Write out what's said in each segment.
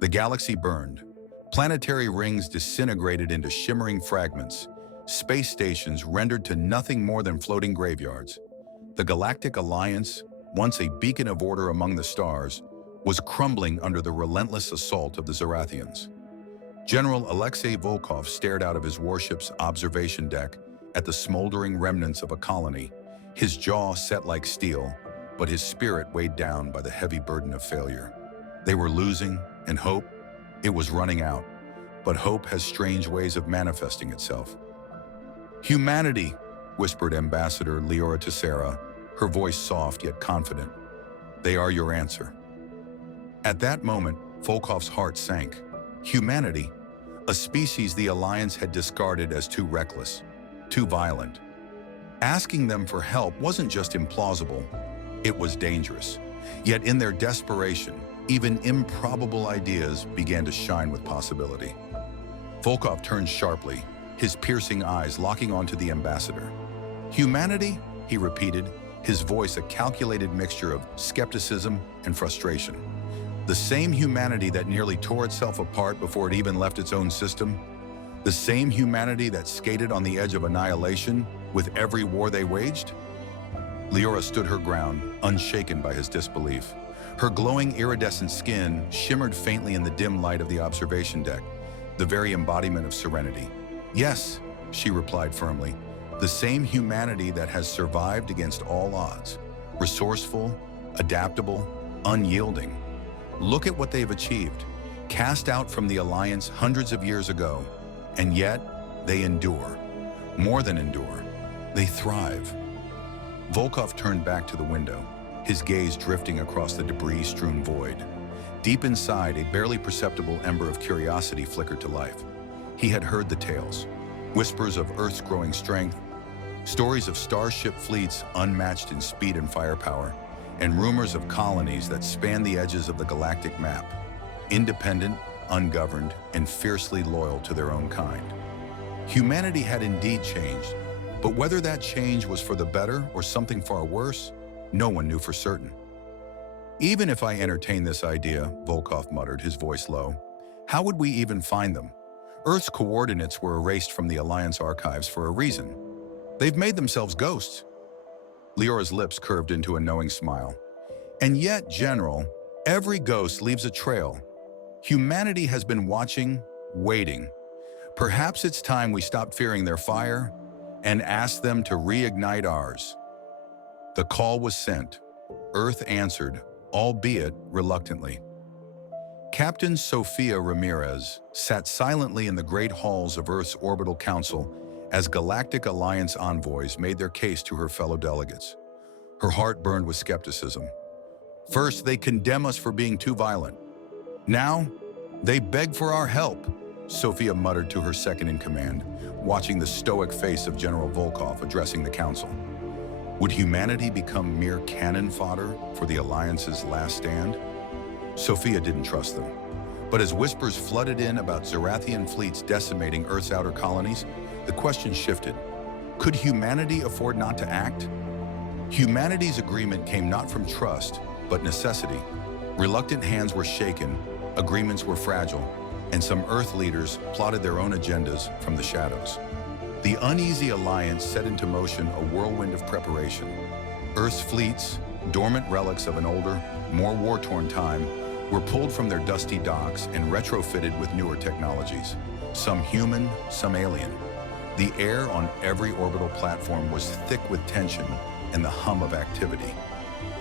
The galaxy burned. Planetary rings disintegrated into shimmering fragments, space stations rendered to nothing more than floating graveyards. The Galactic Alliance, once a beacon of order among the stars, was crumbling under the relentless assault of the Zerathians. General Alexei Volkov stared out of his warship's observation deck at the smoldering remnants of a colony, his jaw set like steel, but his spirit weighed down by the heavy burden of failure. They were losing, and hope, it was running out. But hope has strange ways of manifesting itself. "Humanity," whispered Ambassador Leora to Sarah, her voice soft yet confident. "They are your answer." At that moment, Volkov's heart sank. Humanity, a species the Alliance had discarded as too reckless, too violent. Asking them for help wasn't just implausible, it was dangerous. Yet in their desperation, even improbable ideas began to shine with possibility. Volkov turned sharply, his piercing eyes locking onto the ambassador. "Humanity?" he repeated, his voice a calculated mixture of skepticism and frustration. "The same humanity that nearly tore itself apart before it even left its own system? The same humanity that skated on the edge of annihilation with every war they waged?" Leora stood her ground, unshaken by his disbelief. Her glowing iridescent skin shimmered faintly in the dim light of the observation deck, the very embodiment of serenity. "Yes," she replied firmly, "the same humanity that has survived against all odds. Resourceful, adaptable, unyielding. Look at what they've achieved, cast out from the Alliance hundreds of years ago, and yet they endure. More than endure, they thrive." Volkov turned back to the window, his gaze drifting across the debris-strewn void. Deep inside, a barely perceptible ember of curiosity flickered to life. He had heard the tales, whispers of Earth's growing strength, stories of starship fleets unmatched in speed and firepower, and rumors of colonies that spanned the edges of the galactic map, independent, ungoverned, and fiercely loyal to their own kind. Humanity had indeed changed, but whether that change was for the better or something far worse, no one knew for certain. "Even if I entertain this idea," Volkov muttered, his voice low, "how would we even find them? Earth's coordinates were erased from the Alliance archives for a reason. They've made themselves ghosts." Leora's lips curved into a knowing smile. "And yet, General, every ghost leaves a trail. Humanity has been watching, waiting. Perhaps it's time we stop fearing their fire and ask them to reignite ours." The call was sent. Earth answered, albeit reluctantly. Captain Sofia Ramirez sat silently in the great halls of Earth's orbital council as Galactic Alliance envoys made their case to her fellow delegates. Her heart burned with skepticism. First, they condemn us for being too violent. Now, they beg for our help, Sofia muttered to her second-in-command, watching the stoic face of General Volkov addressing the council. Would humanity become mere cannon fodder for the Alliance's last stand? Sofia didn't trust them. But as whispers flooded in about Zerathian fleets decimating Earth's outer colonies, the question shifted. Could humanity afford not to act? Humanity's agreement came not from trust, but necessity. Reluctant hands were shaken, agreements were fragile, and some Earth leaders plotted their own agendas from the shadows. The uneasy alliance set into motion a whirlwind of preparation. Earth's fleets, dormant relics of an older, more war-torn time, were pulled from their dusty docks and retrofitted with newer technologies, some human, some alien. The air on every orbital platform was thick with tension and the hum of activity.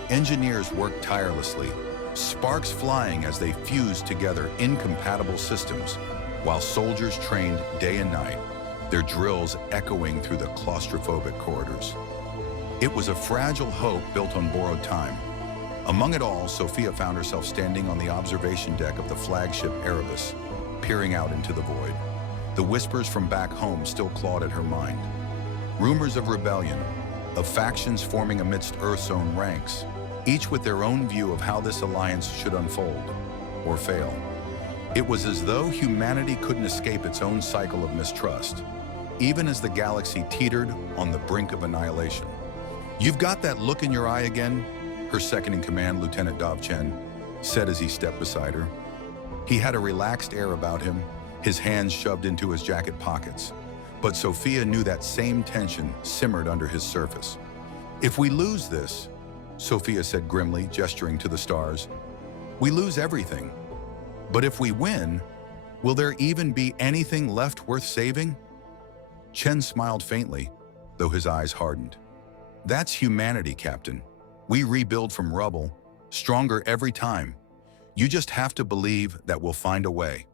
Engineers worked tirelessly, sparks flying as they fused together incompatible systems, while soldiers trained day and night, their drills echoing through the claustrophobic corridors. It was a fragile hope built on borrowed time. Among it all, Sofia found herself standing on the observation deck of the flagship Erebus, peering out into the void. The whispers from back home still clawed at her mind. Rumors of rebellion, of factions forming amidst Earth's own ranks, each with their own view of how this alliance should unfold, or fail. It was as though humanity couldn't escape its own cycle of mistrust, even as the galaxy teetered on the brink of annihilation. "You've got that look in your eye again," her second-in-command, Lieutenant Dovchen, said as he stepped beside her. He had a relaxed air about him, his hands shoved into his jacket pockets. But Sophia knew that same tension simmered under his surface. "If we lose this," Sophia said grimly, gesturing to the stars, "we lose everything. But if we win, will there even be anything left worth saving?" Chen smiled faintly, though his eyes hardened. "That's humanity, Captain. We rebuild from rubble, stronger every time. You just have to believe that we'll find a way."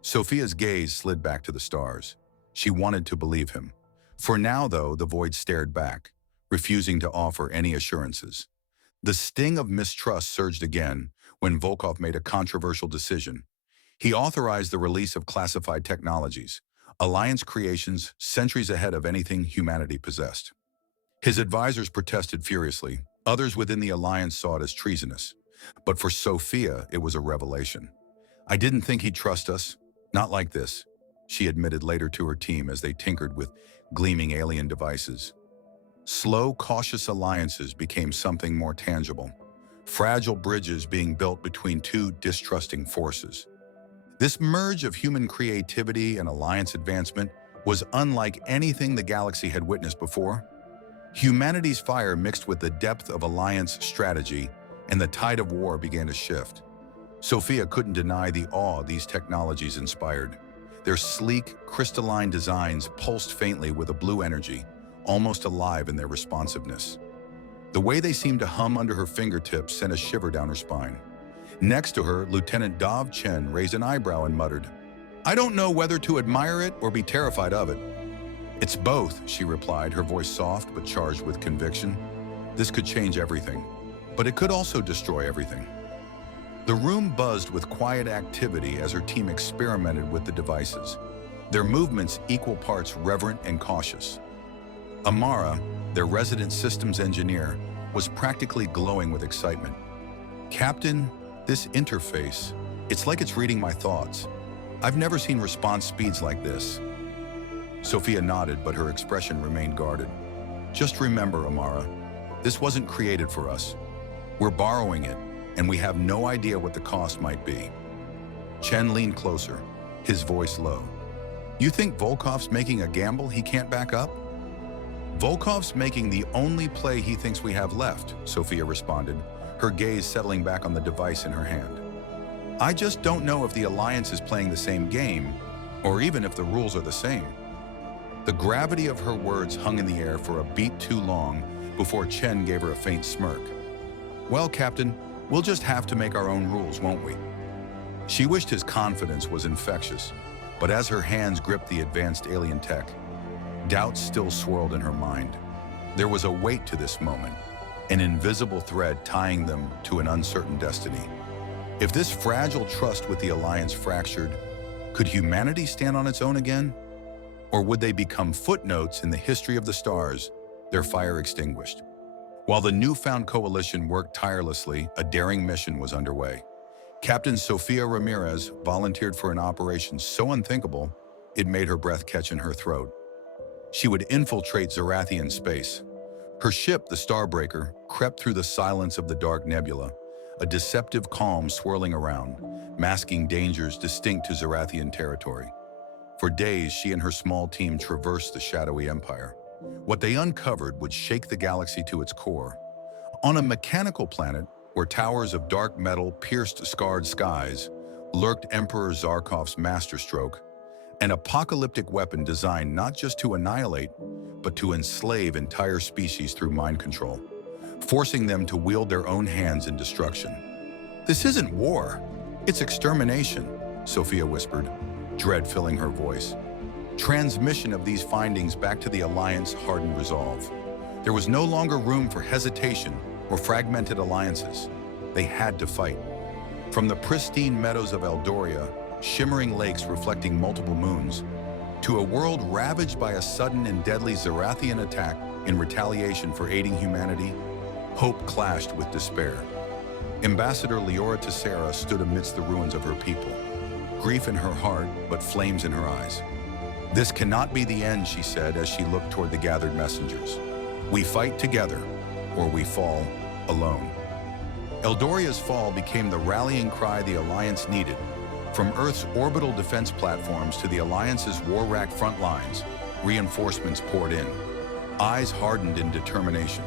Sophia's gaze slid back to the stars. She wanted to believe him. For now, though, the void stared back, refusing to offer any assurances. The sting of mistrust surged again when Volkov made a controversial decision. He authorized the release of classified technologies, Alliance creations centuries ahead of anything humanity possessed. His advisors protested furiously. Others within the Alliance saw it as treasonous. But for Sophia, it was a revelation. "I didn't think he'd trust us. Not like this," she admitted later to her team as they tinkered with gleaming alien devices. Slow, cautious alliances became something more tangible. Fragile bridges being built between two distrusting forces. This merge of human creativity and alliance advancement was unlike anything the galaxy had witnessed before. Humanity's fire mixed with the depth of alliance strategy, and the tide of war began to shift. Sophia couldn't deny the awe these technologies inspired. Their sleek, crystalline designs pulsed faintly with a blue energy, almost alive in their responsiveness. The way they seemed to hum under her fingertips sent a shiver down her spine. Next to her, Lieutenant Dov Chen raised an eyebrow and muttered, "I don't know whether to admire it or be terrified of it." "It's both," she replied, her voice soft but charged with conviction. "This could change everything, but it could also destroy everything." The room buzzed with quiet activity as her team experimented with the devices, their movements equal parts reverent and cautious. Amara, their resident systems engineer, was practically glowing with excitement. "Captain, this interface, it's like it's reading my thoughts. I've never seen response speeds like this." Sophia nodded, but her expression remained guarded. "Just remember, Amara, this wasn't created for us. We're borrowing it, and we have no idea what the cost might be." Chen leaned closer, his voice low. "You think Volkov's making a gamble he can't back up?" "Volkov's making the only play he thinks we have left," Sophia responded, her gaze settling back on the device in her hand. "I just don't know if the Alliance is playing the same game, or even if the rules are the same." The gravity of her words hung in the air for a beat too long before Chen gave her a faint smirk. "Well, Captain, we'll just have to make our own rules, won't we?" She wished his confidence was infectious, but as her hands gripped the advanced alien tech, doubts still swirled in her mind. There was a weight to this moment, an invisible thread tying them to an uncertain destiny. If this fragile trust with the Alliance fractured, could humanity stand on its own again? Or would they become footnotes in the history of the stars, their fire extinguished? While the newfound coalition worked tirelessly, a daring mission was underway. Captain Sofia Ramirez volunteered for an operation so unthinkable, it made her breath catch in her throat. She would infiltrate Zarathian space. Her ship, the Starbreaker, crept through the silence of the dark nebula, a deceptive calm swirling around, masking dangers distinct to Zarathian territory. For days, she and her small team traversed the shadowy empire. What they uncovered would shake the galaxy to its core. On a mechanical planet, where towers of dark metal pierced scarred skies, lurked Emperor Zarkov's masterstroke, an apocalyptic weapon designed not just to annihilate, but to enslave entire species through mind control, forcing them to wield their own hands in destruction. "This isn't war, it's extermination," Sophia whispered, dread filling her voice. Transmission of these findings back to the Alliance hardened resolve. There was no longer room for hesitation or fragmented alliances. They had to fight. From the pristine meadows of Eldoria, shimmering lakes reflecting multiple moons, to a world ravaged by a sudden and deadly Zarathian attack in retaliation for aiding humanity, hope clashed with despair. Ambassador Leora Tessera stood amidst the ruins of her people, grief in her heart, but flames in her eyes. "This cannot be the end," she said as she looked toward the gathered messengers. "We fight together, or we fall alone." Eldoria's fall became the rallying cry the Alliance needed, From Earth's orbital defense platforms to the Alliance's war-racked front lines, reinforcements poured in. Eyes hardened in determination.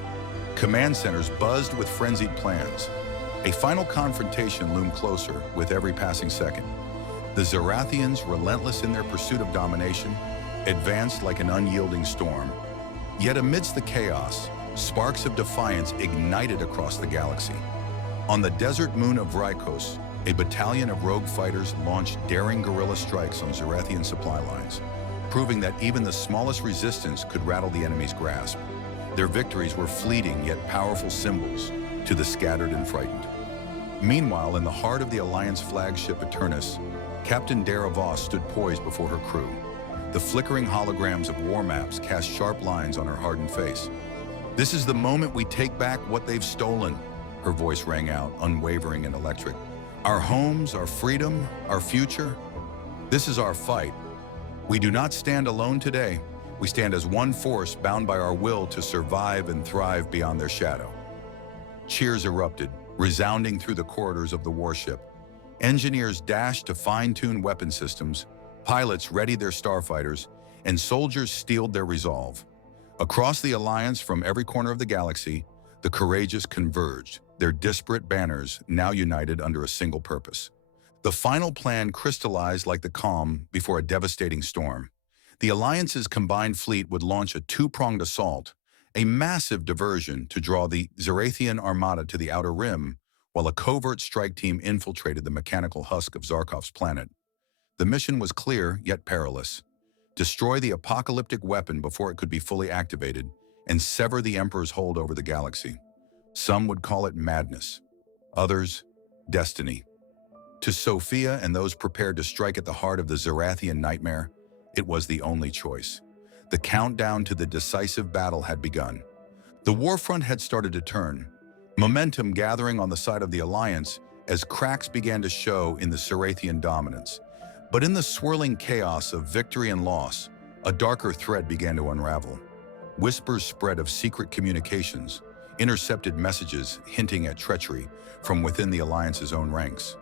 Command centers buzzed with frenzied plans. A final confrontation loomed closer with every passing second. The Zarathians, relentless in their pursuit of domination, advanced like an unyielding storm. Yet amidst the chaos, sparks of defiance ignited across the galaxy. On the desert moon of Vrykos, a battalion of rogue fighters launched daring guerrilla strikes on Zarathian supply lines, proving that even the smallest resistance could rattle the enemy's grasp. Their victories were fleeting yet powerful symbols to the scattered and frightened. Meanwhile, in the heart of the Alliance flagship Eternus, Captain Dara Voss stood poised before her crew. The flickering holograms of war maps cast sharp lines on her hardened face. "This is the moment we take back what they've stolen," her voice rang out, unwavering and electric. "Our homes, our freedom, our future. This is our fight. We do not stand alone today. We stand as one force bound by our will to survive and thrive beyond their shadow." Cheers erupted, resounding through the corridors of the warship. Engineers dashed to fine-tune weapon systems, pilots readied their starfighters, and soldiers steeled their resolve. Across the Alliance, from every corner of the galaxy, the courageous converged, their disparate banners now united under a single purpose. The final plan crystallized like the calm before a devastating storm. The Alliance's combined fleet would launch a two-pronged assault, a massive diversion to draw the Zarathian armada to the Outer Rim, while a covert strike team infiltrated the mechanical husk of Zarkov's planet. The mission was clear, yet perilous. Destroy the apocalyptic weapon before it could be fully activated, and sever the Emperor's hold over the galaxy. Some would call it madness. Others, destiny. To Sophia and those prepared to strike at the heart of the Zarathian nightmare, it was the only choice. The countdown to the decisive battle had begun. The warfront had started to turn, momentum gathering on the side of the Alliance as cracks began to show in the Zarathian dominance. But in the swirling chaos of victory and loss, a darker thread began to unravel. Whispers spread of secret communications, intercepted messages hinting at treachery from within the Alliance's own ranks.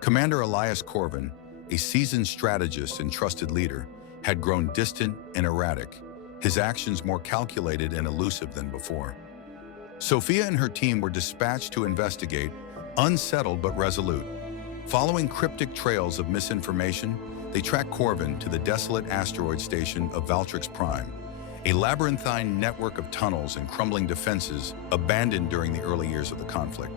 Commander Elias Corvin, a seasoned strategist and trusted leader, had grown distant and erratic, his actions more calculated and elusive than before. Sophia and her team were dispatched to investigate, unsettled but resolute. Following cryptic trails of misinformation, they tracked Corvin to the desolate asteroid station of Valtrix Prime, a labyrinthine network of tunnels and crumbling defenses abandoned during the early years of the conflict.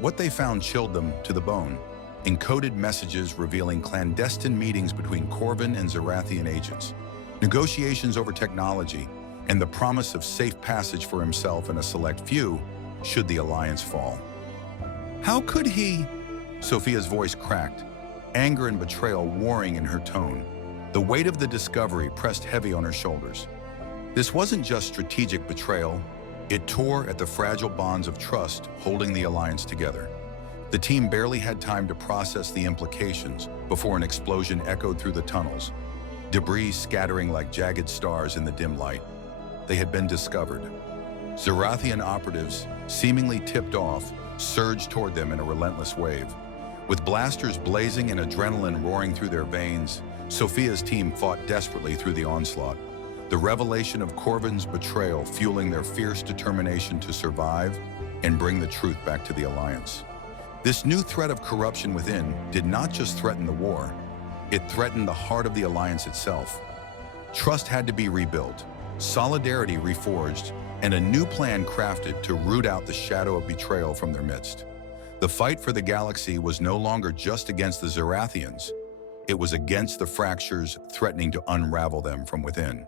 What they found chilled them to the bone. Encoded messages revealing clandestine meetings between Corvin and Zarathian agents, negotiations over technology, and the promise of safe passage for himself and a select few should the Alliance fall. "How could he?" Sophia's voice cracked, anger and betrayal warring in her tone. The weight of the discovery pressed heavy on her shoulders. This wasn't just strategic betrayal, it tore at the fragile bonds of trust holding the Alliance together. The team barely had time to process the implications before an explosion echoed through the tunnels, debris scattering like jagged stars in the dim light. They had been discovered. Zarathian operatives, seemingly tipped off, surged toward them in a relentless wave. With blasters blazing and adrenaline roaring through their veins, Sophia's team fought desperately through the onslaught, the revelation of Corvin's betrayal fueling their fierce determination to survive and bring the truth back to the Alliance. This new threat of corruption within did not just threaten the war, it threatened the heart of the Alliance itself. Trust had to be rebuilt, solidarity reforged, and a new plan crafted to root out the shadow of betrayal from their midst. The fight for the galaxy was no longer just against the Zarathians, it was against the fractures threatening to unravel them from within.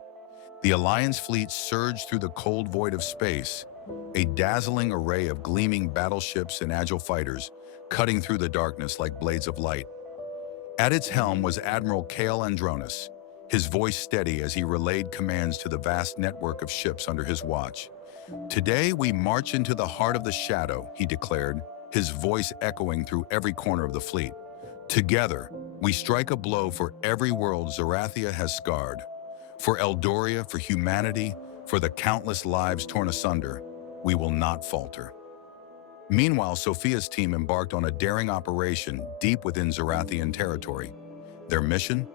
The Alliance fleet surged through the cold void of space, a dazzling array of gleaming battleships and agile fighters, cutting through the darkness like blades of light. At its helm was Admiral Kale Andronis, his voice steady as he relayed commands to the vast network of ships under his watch. "Today we march into the heart of the shadow," he declared, his voice echoing through every corner of the fleet. "Together, we strike a blow for every world Zarathia has scarred. For Eldoria, for humanity, for the countless lives torn asunder, we will not falter." Meanwhile, Sophia's team embarked on a daring operation deep within Zarathian territory. Their mission?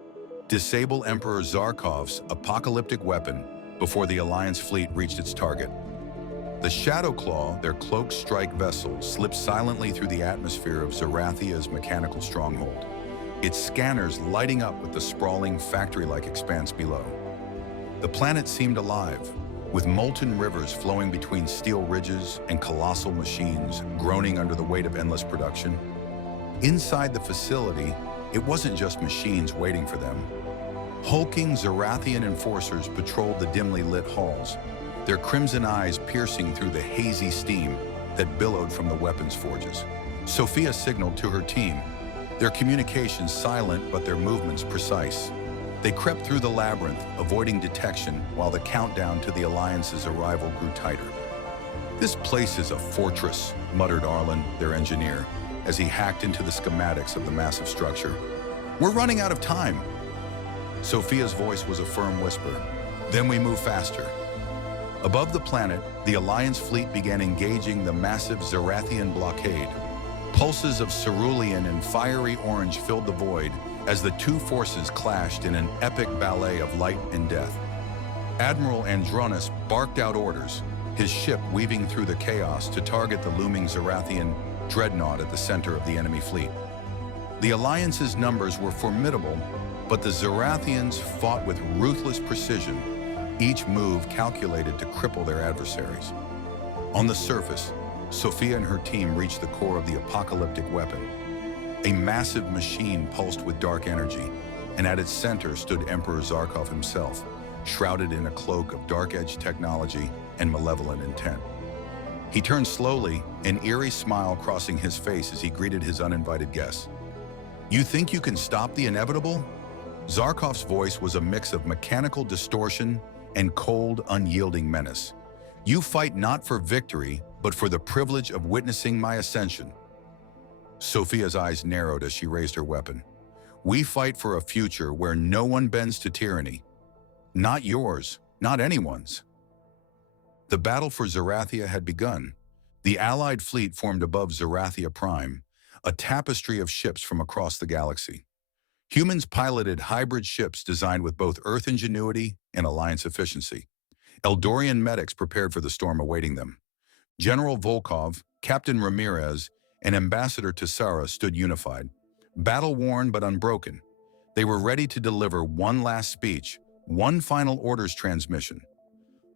Disable Emperor Zarkov's apocalyptic weapon before the Alliance fleet reached its target. The Shadow Claw, their cloaked strike vessel, slipped silently through the atmosphere of Zarathia's mechanical stronghold, its scanners lighting up with the sprawling factory-like expanse below. The planet seemed alive, with molten rivers flowing between steel ridges and colossal machines groaning under the weight of endless production. Inside the facility, it wasn't just machines waiting for them. Hulking Zarathian enforcers patrolled the dimly lit halls, their crimson eyes piercing through the hazy steam that billowed from the weapons forges. Sophia signaled to her team, their communications silent but their movements precise. They crept through the labyrinth, avoiding detection while the countdown to the Alliance's arrival grew tighter. "This place is a fortress," muttered Arlen, their engineer, as he hacked into the schematics of the massive structure. "We're running out of time." Sophia's voice was a firm whisper. "Then we move faster." Above the planet, the Alliance fleet began engaging the massive Zarathian blockade. Pulses of cerulean and fiery orange filled the void as the two forces clashed in an epic ballet of light and death. Admiral Andronis barked out orders, his ship weaving through the chaos to target the looming Zarathian dreadnought at the center of the enemy fleet. The Alliance's numbers were formidable, but the Zarathians fought with ruthless precision, each move calculated to cripple their adversaries. On the surface, Sophia and her team reached the core of the apocalyptic weapon. A massive machine pulsed with dark energy, and at its center stood Emperor Zarkov himself, shrouded in a cloak of dark-edge technology and malevolent intent. He turned slowly, an eerie smile crossing his face as he greeted his uninvited guests. "You think you can stop the inevitable?" Zarkov's voice was a mix of mechanical distortion and cold, unyielding menace. "You fight not for victory, but for the privilege of witnessing my ascension." Sophia's eyes narrowed as she raised her weapon. "We fight for a future where no one bends to tyranny. Not yours, not anyone's." The battle for Zarathia had begun. The Allied fleet formed above Zarathia Prime, a tapestry of ships from across the galaxy. Humans piloted hybrid ships designed with both Earth ingenuity and Alliance efficiency. Eldorian medics prepared for the storm awaiting them. General Volkov, Captain Ramirez, and Ambassador Tessara stood unified, battle-worn but unbroken. They were ready to deliver one last speech, one final orders transmission.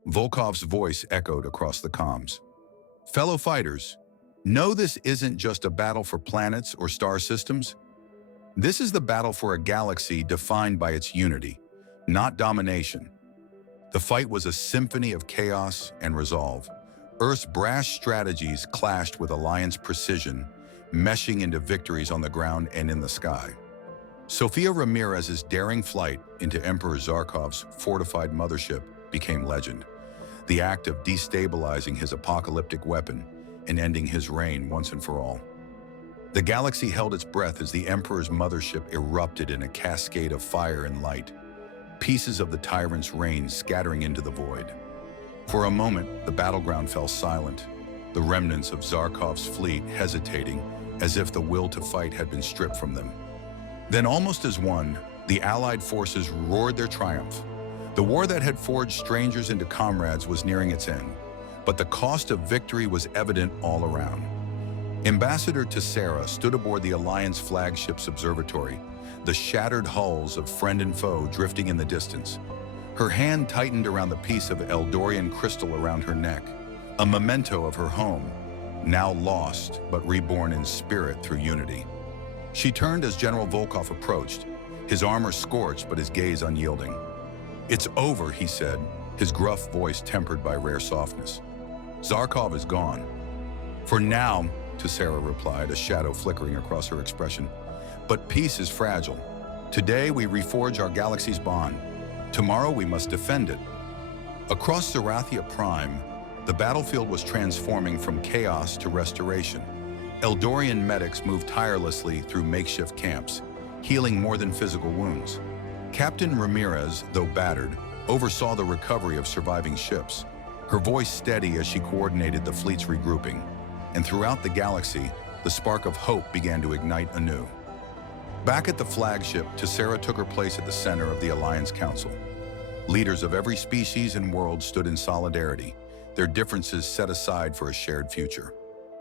Volkov's voice echoed across the comms. "Fellow fighters, know this isn't just a battle for planets or star systems. This is the battle for a galaxy defined by its unity, not domination." The fight was a symphony of chaos and resolve. Earth's brash strategies clashed with Alliance precision, meshing into victories on the ground and in the sky. Sofia Ramirez's daring flight into Emperor Zarkov's fortified mothership became legend, the act of destabilizing his apocalyptic weapon and ending his reign once and for all. The galaxy held its breath as the Emperor's mothership erupted in a cascade of fire and light, pieces of the tyrant's reign scattering into the void. For a moment, the battleground fell silent, the remnants of Zarkov's fleet hesitating as if the will to fight had been stripped from them. Then, almost as one, the Allied forces roared their triumph. The war that had forged strangers into comrades was nearing its end, but the cost of victory was evident all around. Ambassador Tessara stood aboard the Alliance flagship's observatory, the shattered hulls of friend and foe drifting in the distance. Her hand tightened around the piece of Eldorian crystal around her neck, a memento of her home, now lost but reborn in spirit through unity. She turned as General Volkov approached, his armor scorched but his gaze unyielding. "It's over," he said, his gruff voice tempered by rare softness. "Zarkov is gone." "For now," Tessara replied, a shadow flickering across her expression. "But peace is fragile. Today we reforge our galaxy's bond. Tomorrow we must defend it." Across Zarathia Prime, the battlefield was transforming from chaos to restoration. Eldorian medics moved tirelessly through makeshift camps, healing more than physical wounds. Captain Ramirez, though battered, oversaw the recovery of surviving ships, her voice steady as she coordinated the fleet's regrouping. and throughout the galaxy, the spark of hope began to ignite anew. Back at the flagship, Tessera took her place at the center of the Alliance Council. Leaders of every species and world stood in solidarity, their differences set aside for a shared future.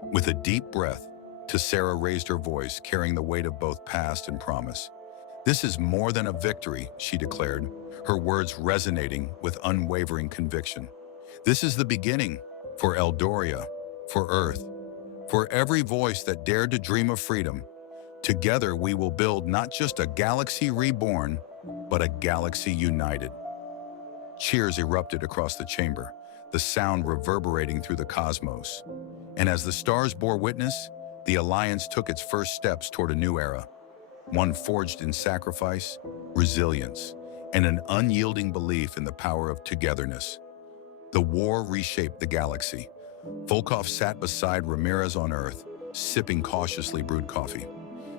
With a deep breath, Tessera raised her voice, carrying the weight of both past and promise. "This is more than a victory," she declared, her words resonating with unwavering conviction. "This is the beginning for Eldoria, for Earth, for every voice that dared to dream of freedom. Together we will build not just a galaxy reborn, but a galaxy united." Cheers erupted across the chamber, the sound reverberating through the cosmos. And as the stars bore witness, the Alliance took its first steps toward a new era, one forged in sacrifice, resilience, and an unyielding belief in the power of togetherness. The war reshaped the galaxy. Volkov sat beside Ramirez on Earth, sipping cautiously brewed coffee.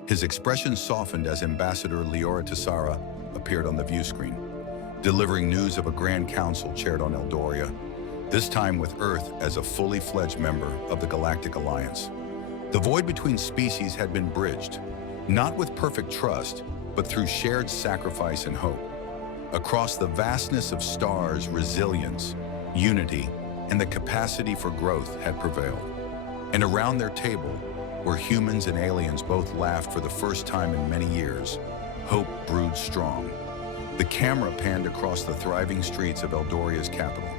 His expression softened as Ambassador Leora Tessera appeared on the view screen, delivering news of a Grand Council chaired on Eldoria, this time with Earth as a fully fledged member of the Galactic Alliance. The void between species had been bridged, not with perfect trust, but through shared sacrifice and hope. Across the vastness of stars, resilience, unity, and the capacity for growth had prevailed. And around their table, where humans and aliens both laughed for the first time in many years, hope brewed strong. The camera panned across the thriving streets of Eldoria's capital.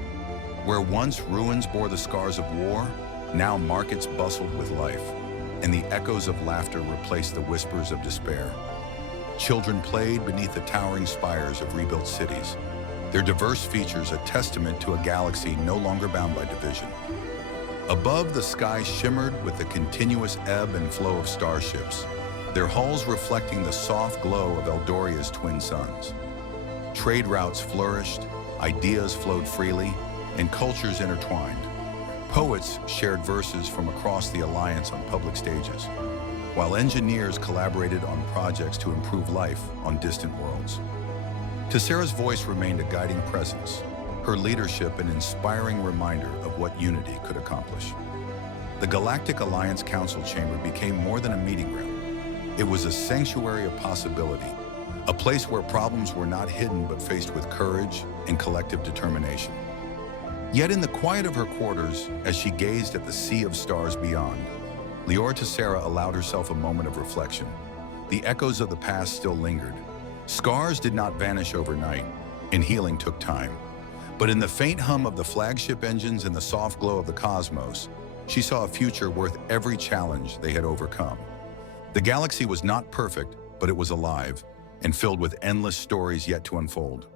Where once ruins bore the scars of war, now markets bustled with life, and the echoes of laughter replaced the whispers of despair. Children played beneath the towering spires of rebuilt cities, their diverse features a testament to a galaxy no longer bound by division. Above, the sky shimmered with the continuous ebb and flow of starships, their hulls reflecting the soft glow of Eldoria's twin suns. Trade routes flourished, ideas flowed freely, and cultures intertwined. Poets shared verses from across the Alliance on public stages, while engineers collaborated on projects to improve life on distant worlds. Tessera's voice remained a guiding presence, her leadership an inspiring reminder of what unity could accomplish. The Galactic Alliance Council Chamber became more than a meeting ground. It was a sanctuary of possibility, a place where problems were not hidden but faced with courage and collective determination. Yet in the quiet of her quarters, as she gazed at the sea of stars beyond, Leora Tessera allowed herself a moment of reflection. The echoes of the past still lingered. Scars did not vanish overnight, and healing took time. But in the faint hum of the flagship engines and the soft glow of the cosmos, she saw a future worth every challenge they had overcome. The galaxy was not perfect, but it was alive, and filled with endless stories yet to unfold.